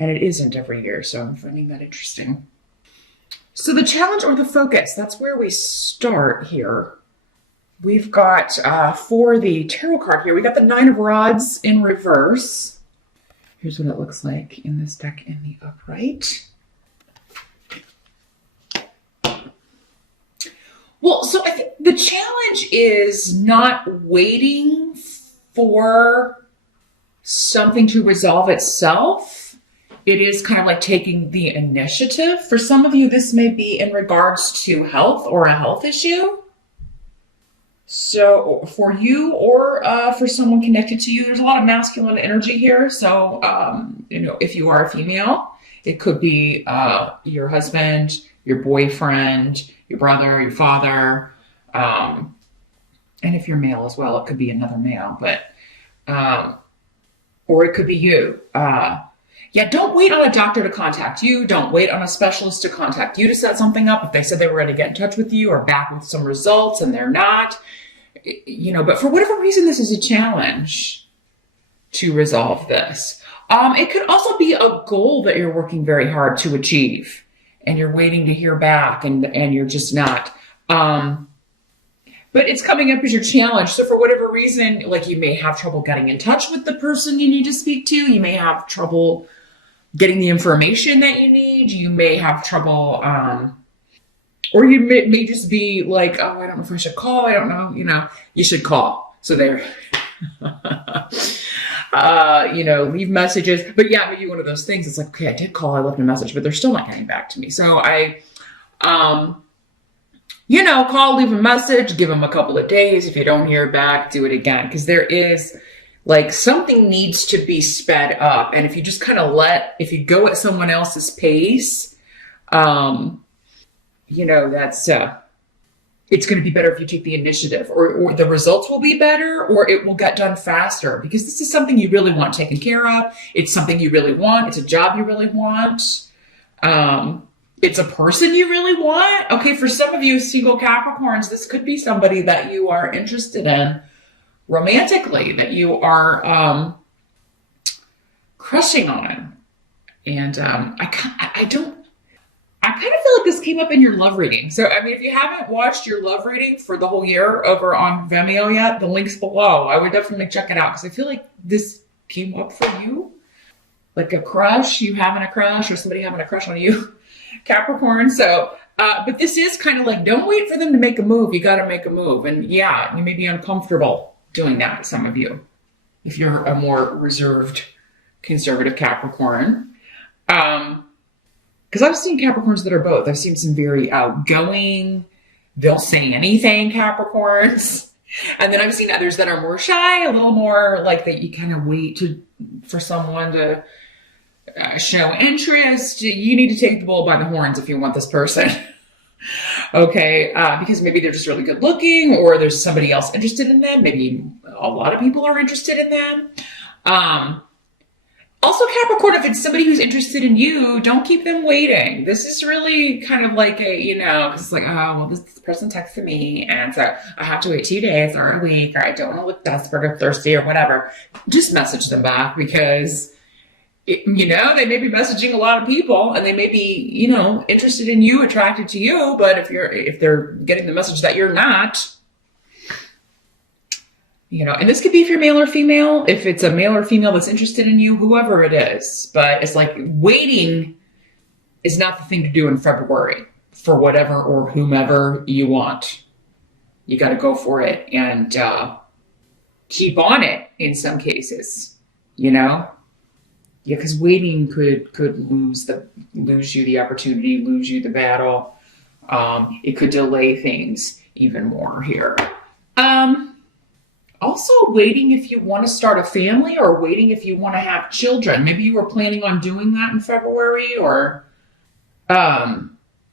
And it isn't every year, so I'm finding that interesting. So the challenge or the focus, that's where we start here. We've got, for the tarot card here, we got the Nine of Rods in reverse. Here's what it looks like in this deck in the upright. Well, so I think the challenge is not waiting for something to resolve itself. It is kind of like taking the initiative. For some of you, this may be in regards to health or a health issue. So for you or for someone connected to you, there's a lot of masculine energy here. So, if you are a female, it could be your husband, your boyfriend, your brother, your father. And if you're male as well, it could be another male, or it could be you. Don't wait on a doctor to contact you. Don't wait on a specialist to contact you to set something up. If they said they were going to get in touch with you or back with some results and they're not, but for whatever reason, this is a challenge to resolve this. It could also be a goal that you're working very hard to achieve and you're waiting to hear back and you're just not. But it's coming up as your challenge. So for whatever reason, like you may have trouble getting in touch with the person you need to speak to. You may have trouble getting the information that you need. You may have trouble, or you may just be like, oh, I don't know if I should call. I don't know, you should call. So there, leave messages. But yeah, maybe one of those things. It's like, okay, I did call, I left a message, but they're still not getting back to me. So call, leave a message, give them a couple of days. If you don't hear back, do it again. Because there is like something needs to be sped up. And if you just kind of if you go at someone else's pace, that's, it's going to be better if you take the initiative or the results will be better or it will get done faster because this is something you really want taken care of. It's something you really want. It's a job you really want. It's a person you really want. Okay, for some of you single Capricorns, this could be somebody that you are interested in romantically, that you are crushing on. And I kind of feel like this came up in your love reading. So, if you haven't watched your love reading for the whole year over on Vimeo yet, the link's below. I would definitely check it out because I feel like this came up for you. Like a crush, you having a crush or somebody having a crush on you. Capricorn. So, but this is kind of like, don't wait for them to make a move. You got to make a move. And yeah, you may be uncomfortable doing that, some of you, if you're a more reserved, conservative Capricorn. Because I've seen Capricorns that are both. I've seen some very outgoing, they'll say anything Capricorns. And then I've seen others that are more shy, a little more like that you kind of wait for someone to show interest. You need to take the bull by the horns if you want this person. Okay, because maybe they're just really good looking or there's somebody else interested in them. Maybe a lot of people are interested in them. Also, Capricorn, if it's somebody who's interested in you, don't keep them waiting. This is really kind of like because it's like, oh, well, this person texted me, and so I have to wait 2 days or a week, or I don't want to look desperate or thirsty or whatever. Just message them back because, they may be messaging a lot of people, and they may be, interested in you, attracted to you, but if they're getting the message that you're not, and this could be if you're male or female, if it's a male or female that's interested in you, whoever it is. But it's like waiting is not the thing to do in February for whatever or whomever you want. You got to go for it and keep on it in some cases, Yeah, because waiting could lose you the opportunity, lose you the battle. It could delay things even more here. Also waiting if you want to start a family or waiting if you want to have children. Maybe you were planning on doing that in February or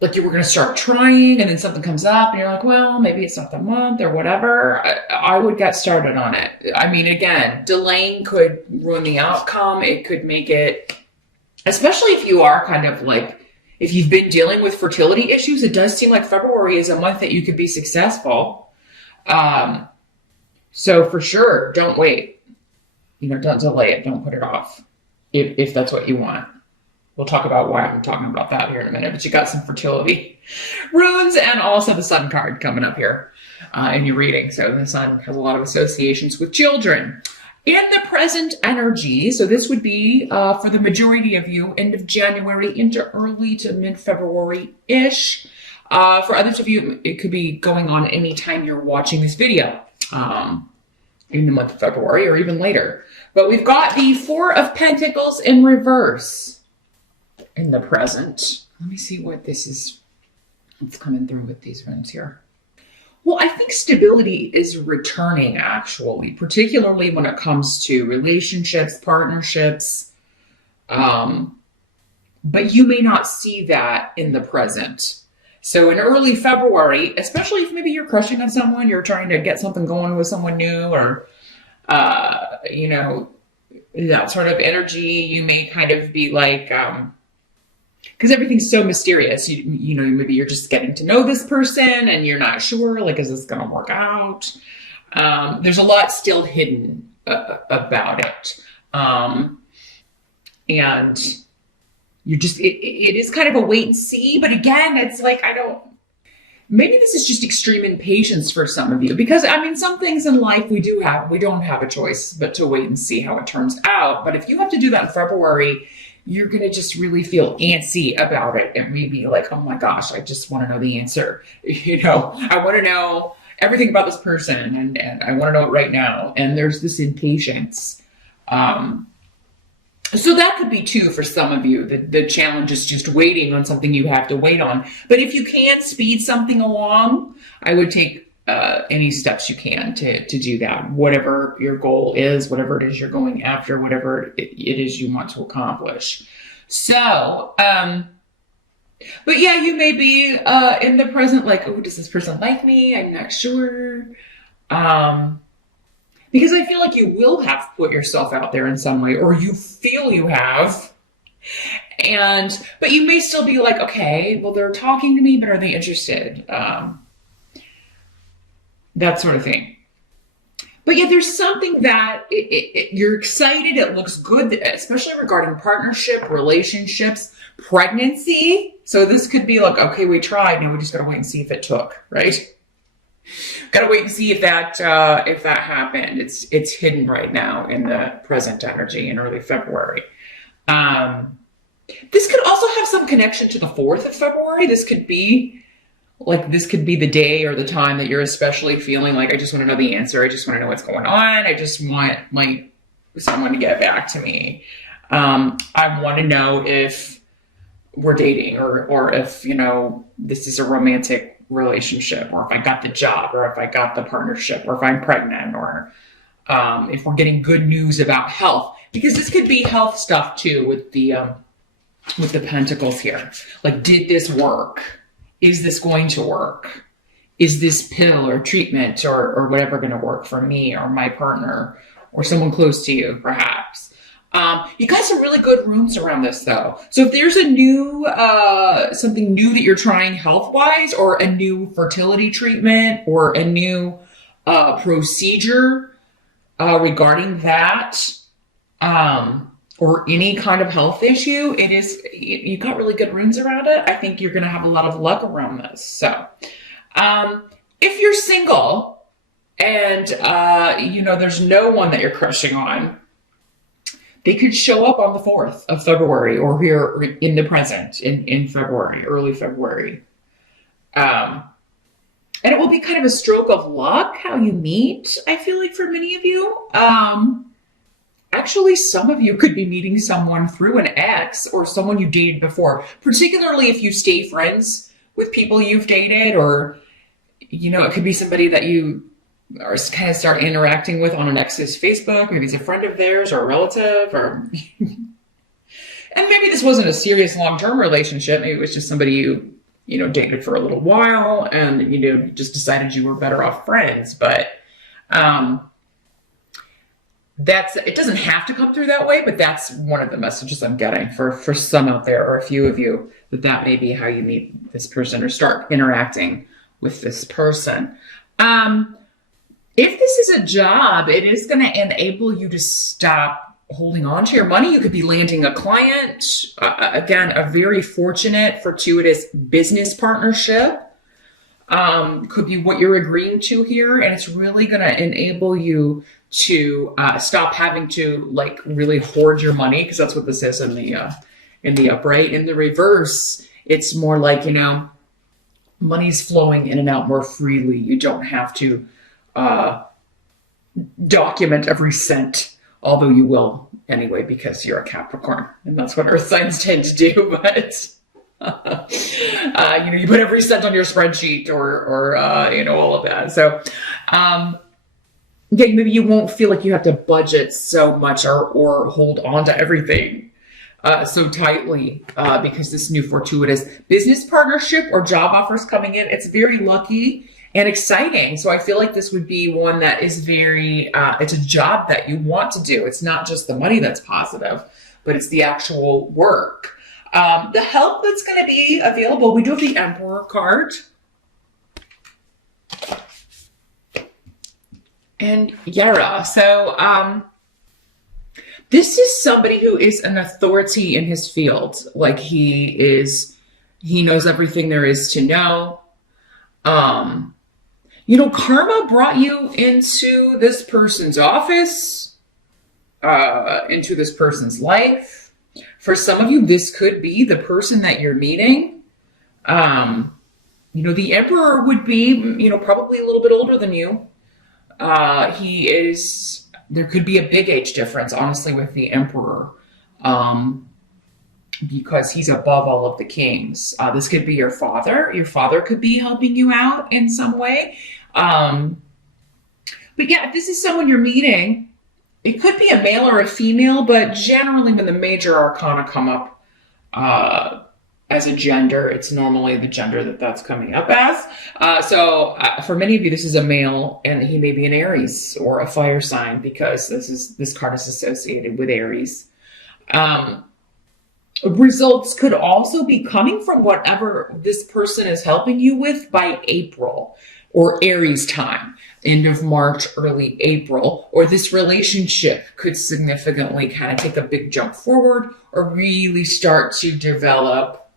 like you were going to start trying and then something comes up and you're like, well, maybe it's not the month or whatever. I would get started on it. Again, delaying could ruin the outcome. It could make it, especially if you are kind of like, if you've been dealing with fertility issues, it does seem like February is a month that you could be successful. So for sure, don't wait. Don't delay it. Don't put it off if that's what you want. We'll talk about why I'm talking about that here in a minute, but you got some fertility runes and also the sun card coming up here in your reading. So the sun has a lot of associations with children. In the present energy, so this would be for the majority of you, end of January into early to mid-February-ish. For others of you, it could be going on anytime you're watching this video, in the month of February or even later. But we've got the Four of Pentacles in reverse in the present. Let me see what this is. What's coming through with these runes here. Well, I think stability is returning, actually, particularly when it comes to relationships, partnerships. But you may not see that in the present. So in early February, especially if maybe you're crushing on someone, you're trying to get something going with someone new, or, you know, that sort of energy, you may kind of be like, because everything's so mysterious. You know, maybe you're just getting to know this person and you're not sure, like, is this going to work out? There's a lot still hidden about it. And you're just, it is kind of a wait and see. But again, it's like, maybe this is just extreme impatience for some of you. Because, I mean, some things in life we don't have a choice but to wait and see how it turns out. But if you have to do that in February, you're going to just really feel antsy about it and maybe like, oh my gosh, I just want to know the answer. You know, I want to know everything about this person and I want to know it right now. And there's this impatience. So that could be too for some of you. The challenge is just waiting on something you have to wait on. But if you can speed something along, I would take any steps you can to do that. Whatever your goal is, whatever it is you're going after, whatever it is you want to accomplish. So, but yeah, you may be in the present like, oh, does this person like me? I'm not sure. Because I feel like you will have put yourself out there in some way, or you feel you have. But you may still be like, okay, well, they're talking to me, but are they interested? That sort of thing. But yeah, there's something that you're excited. It looks good, especially regarding partnership, relationships, pregnancy. So this could be like, okay, we tried. Now we just got to wait and see if it took, right? Got to wait and see if that happened. It's hidden right now in the present energy in early February. This could also have some connection to the 4th of February. This could be the day or the time that you're especially feeling like, I just want to know the answer. I just want to know what's going on. I just want someone to get back to me. I want to know if we're dating or if, you know, this is a romantic relationship, or if I got the job, or if I got the partnership, or if I'm pregnant, or if we're getting good news about health, because this could be health stuff too with the pentacles here. Like, did this work? Is this going to work? Is this pill or treatment or whatever going to work for me or my partner or someone close to you, perhaps? You got some really good runes around this, though. So if there's a new, something new that you're trying health-wise, or a new fertility treatment, or a new procedure regarding that, or any kind of health issue, you got really good runes around it. I think you're going to have a lot of luck around this. So if you're single and, you know, there's no one that you're crushing on, they could show up on the 4th of February, or here in the present in February, early February. And it will be kind of a stroke of luck how you meet, I feel like, for many of you. Actually, some of you could be meeting someone through an ex or someone you dated before, particularly if you stay friends with people you've dated, or, you know, it could be somebody that you or kind of start interacting with on an ex's Facebook. Maybe it's a friend of theirs or a relative, or and maybe this wasn't a serious long-term relationship. Maybe it was just somebody you know, dated for a little while and, you know, just decided you were better off friends. But it doesn't have to come through that way, but that's one of the messages I'm getting for some out there, or a few of you, that may be how you meet this person or start interacting with this person. If this is a job, it is going to enable you to stop holding on to your money. You could be landing a client. Again, a very fortunate, fortuitous business partnership could be what you're agreeing to here. And it's really going to enable you to stop having to like really hoard your money, because that's what this is in the upright. In the reverse, it's more like, you know, money's flowing in and out more freely. You don't have to document every cent, although you will anyway, because you're a Capricorn, and that's what earth signs tend to do. But you know, you put every cent on your spreadsheet, or you know, all of that. So yeah, maybe you won't feel like you have to budget so much or hold on to everything so tightly because this new fortuitous business partnership or job offers coming in. It's very lucky and exciting. So I feel like this would be one that is very, it's a job that you want to do. It's not just the money that's positive, but it's the actual work. The help that's going to be available, we do have the Emperor card. And Yara. So this is somebody who is an authority in his field. Like he knows everything there is to know. You know, karma brought you into this person's office, into this person's life. For some of you, this could be the person that you're meeting. You know, the Emperor would be, you know, probably a little bit older than you. There could be a big age difference, honestly, with the Emperor, because he's above all of the kings. This could be your father. Your father could be helping you out in some way. But yeah, if this is someone you're meeting, it could be a male or a female, but generally when the major arcana come up as a gender, it's normally the gender that's coming up as. So for many of you, this is a male, and he may be an Aries or a fire sign, because this card is associated with Aries. Results could also be coming from whatever this person is helping you with by April or Aries time, end of March, early April, or this relationship could significantly kind of take a big jump forward or really start to develop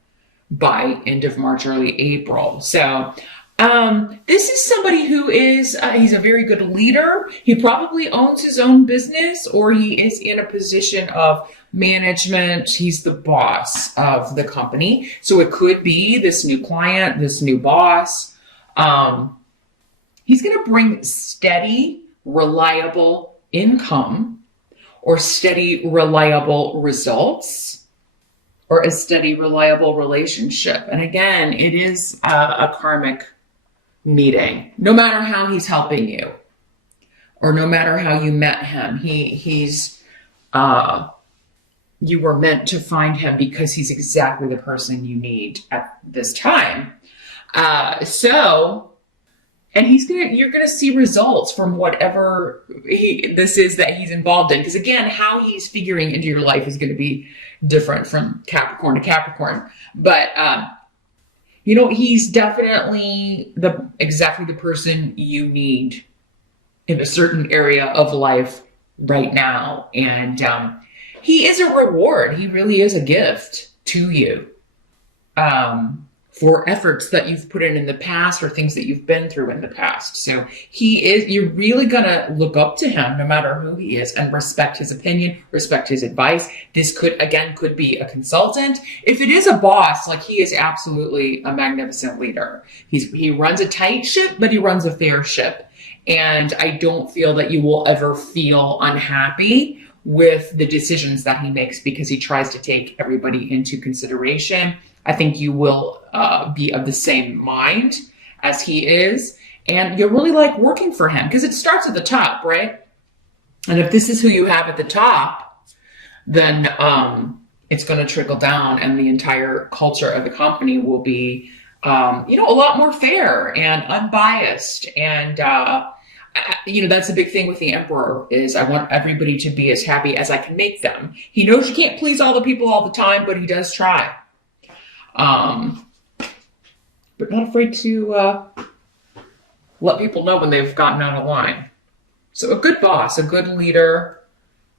by end of March, early April. So this is somebody who is, he's a very good leader. He probably owns his own business, or he is in a position of management. He's the boss of the company. So it could be this new client, this new boss. He's going to bring steady, reliable income, or steady, reliable results, or a steady, reliable relationship. And again, it is a karmic meeting. No matter how he's helping you, or no matter how you met him, you were meant to find him because he's exactly the person you need at this time. And you're gonna see results from whatever this is that he's involved in. Because again, how he's figuring into your life is going to be different from Capricorn to Capricorn. But you know, he's definitely exactly the person you need in a certain area of life right now. And he is a reward. He really is a gift to you. For efforts that you've put in the past, or things that you've been through in the past. So you're really going to look up to him no matter who he is, and respect his opinion, respect his advice. This could be a consultant. If it is a boss, like, he is absolutely a magnificent leader. He runs a tight ship, but he runs a fair ship. And I don't feel that you will ever feel unhappy with the decisions that he makes, because he tries to take everybody into consideration. I think you will be of the same mind as he is, and you'll really like working for him, because it starts at the top, right? And if this is who you have at the top, then it's going to trickle down, and the entire culture of the company will be, you know, a lot more fair and unbiased. And you know, that's the big thing with the Emperor, is I want everybody to be as happy as I can make them. He knows you can't please all the people all the time, but he does try. But not afraid to let people know when they've gotten out of line. So a good boss, a good leader,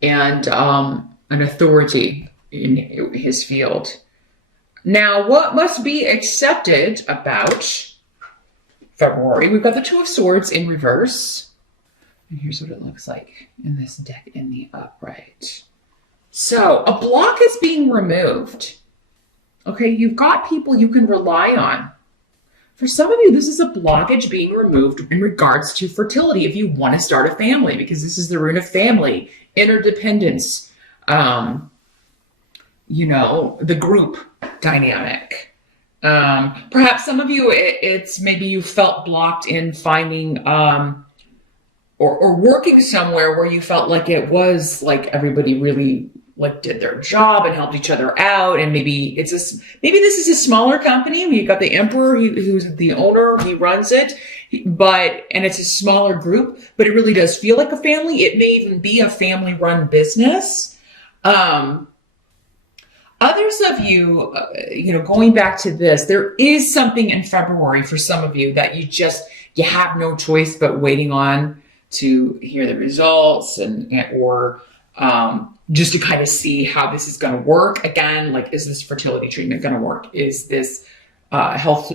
and an authority in his field. Now, what must be accepted about February? We've got the Two of Swords in reverse. And here's what it looks like in this deck in the upright. So a block is being removed. Okay, you've got people you can rely on. For some of you, this is a blockage being removed in regards to fertility if you want to start a family, because this is the rune of family, interdependence, the group dynamic. Perhaps some of you, it's maybe you felt blocked in finding or working somewhere where you felt like it was like everybody really like did their job and helped each other out. And maybe this is a smaller company. You got the emperor, who's the owner, he runs it, and it's a smaller group, but it really does feel like a family. It may even be a family run business. Others of you, going back to this, there is something in February for some of you that you have no choice but waiting on to hear the results or just to kind of see how this is going to work. Again, like, is this fertility treatment going to work? Is this health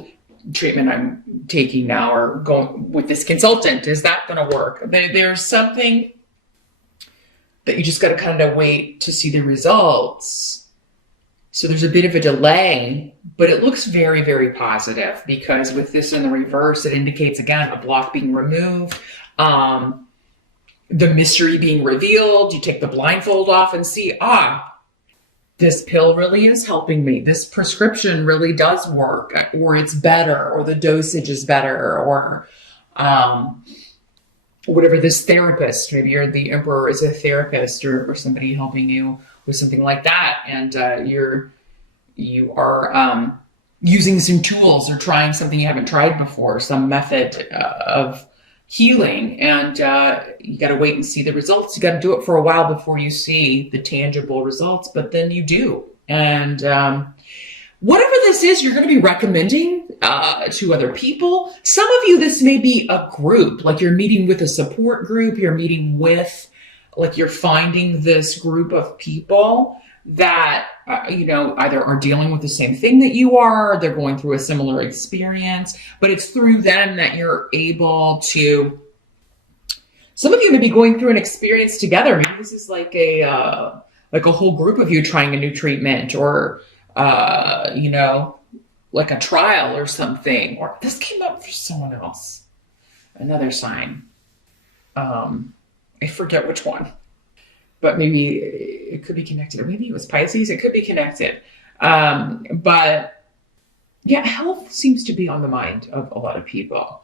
treatment I'm taking now or going with this consultant, is that going to work? There's something that you just got to kind of wait to see the results. So there's a bit of a delay, but it looks very, very positive, because with this in the reverse, it indicates, again, a block being removed. The mystery being revealed. You take the blindfold off and see, this pill really is helping me. This prescription really does work, or it's better, or the dosage is better, or whatever this therapist, maybe you're the emperor is a therapist or somebody helping you with something like that. And you are using some tools or trying something you haven't tried before, some method of healing, and you got to wait and see the results. You got to do it for a while before you see the tangible results, but then you do. And whatever this is, you're going to be recommending to other people. Some of you, this may be a group, like you're meeting with a support group, you're meeting with, like, you're finding this group of people that either are dealing with the same thing that you are, they're going through a similar experience, but it's through them that you're able to, some of you may be going through an experience together. Maybe this is like a whole group of you trying a new treatment, or like a trial or something. Or this came up for someone else, another sign. I forget which one, but maybe it could be connected, or maybe it was Pisces. It could be connected. But yeah, health seems to be on the mind of a lot of people.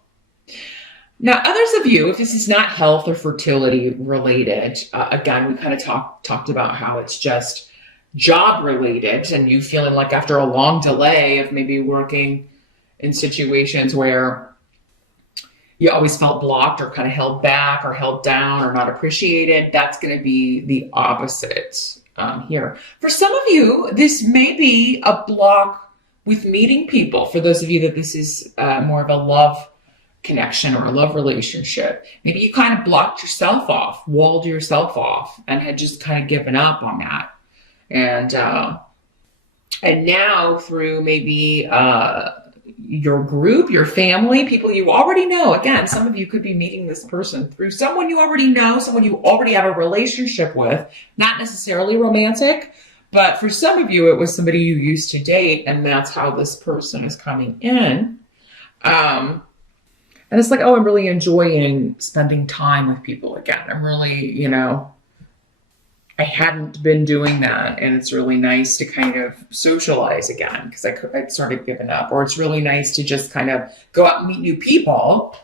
Now, others of you, if this is not health or fertility related, again, we kind of talked about how it's just job related, and you feeling like after a long delay of maybe working in situations where you always felt blocked or kind of held back or held down or not appreciated, that's going to be the opposite here. For some of you, this may be a block with meeting people. For those of you that this is more of a love connection or a love relationship, maybe you kind of blocked yourself off, walled yourself off, and had just kind of given up on that. And now through maybe your group, your family, people you already know. Again, some of you could be meeting this person through someone you already know, someone you already have a relationship with, not necessarily romantic, but for some of you, it was somebody you used to date, and that's how this person is coming in. And it's like, I'm really enjoying spending time with people again. I'm really, I hadn't been doing that, and it's really nice to kind of socialize again, because I'd sort of given up. Or it's really nice to just kind of go out and meet new people,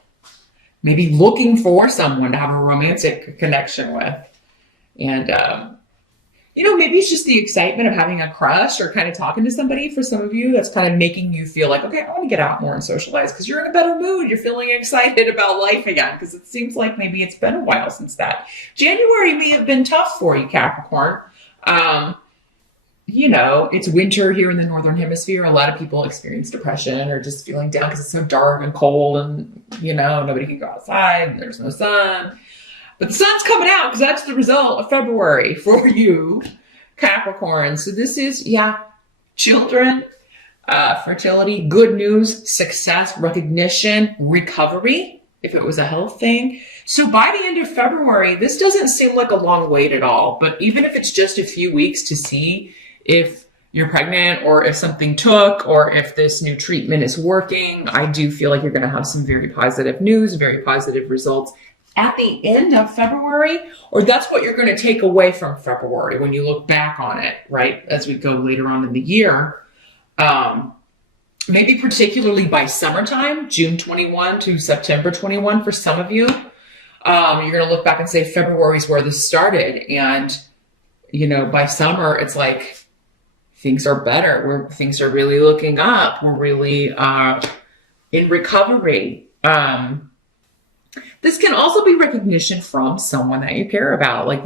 maybe looking for someone to have a romantic connection with. And, maybe it's just the excitement of having a crush or kind of talking to somebody. For some of you, that's kind of making you feel like, okay, I want to get out more and socialize, because you're in a better mood. You're feeling excited about life again, because it seems like maybe it's been a while since that. January may have been tough for you, Capricorn. It's winter here in the Northern Hemisphere. A lot of people experience depression or just feeling down because it's so dark and cold, and, nobody can go outside and there's no sun. But the sun's coming out because that's the result of February for you, Capricorn. So this is, yeah, children, fertility, good news, success, recognition, recovery, if it was a health thing. So by the end of February, this doesn't seem like a long wait at all. But even if it's just a few weeks to see if you're pregnant or if something took or if this new treatment is working, I do feel like you're going to have some very positive news, very positive results at the end of February, or that's what you're going to take away from February when you look back on it, right? As we go later on in the year. Maybe particularly by summertime, June 21 to September 21 for some of you. You're going to look back and say February is where this started. And, by summer, it's like things are better. Things are really looking up. We're really in recovery. This can also be recognition from someone that you care about, like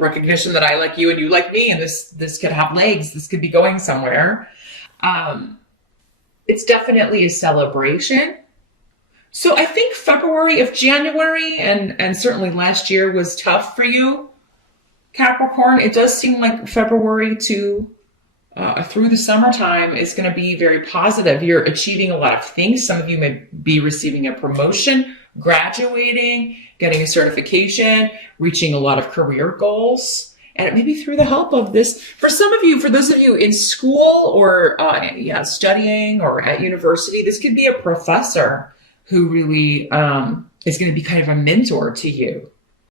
recognition that I like you and you like me, and this could have legs. This could be going somewhere. It's definitely a celebration. So I think February, if January and certainly last year was tough for you, Capricorn, it does seem like February to through the summertime is going to be very positive. You're achieving a lot of things. Some of you may be receiving a promotion, graduating, getting a certification, reaching a lot of career goals. And it may be through the help of this. For some of you, for those of you in school or studying or at university, this could be a professor who really is going to be kind of a mentor to you.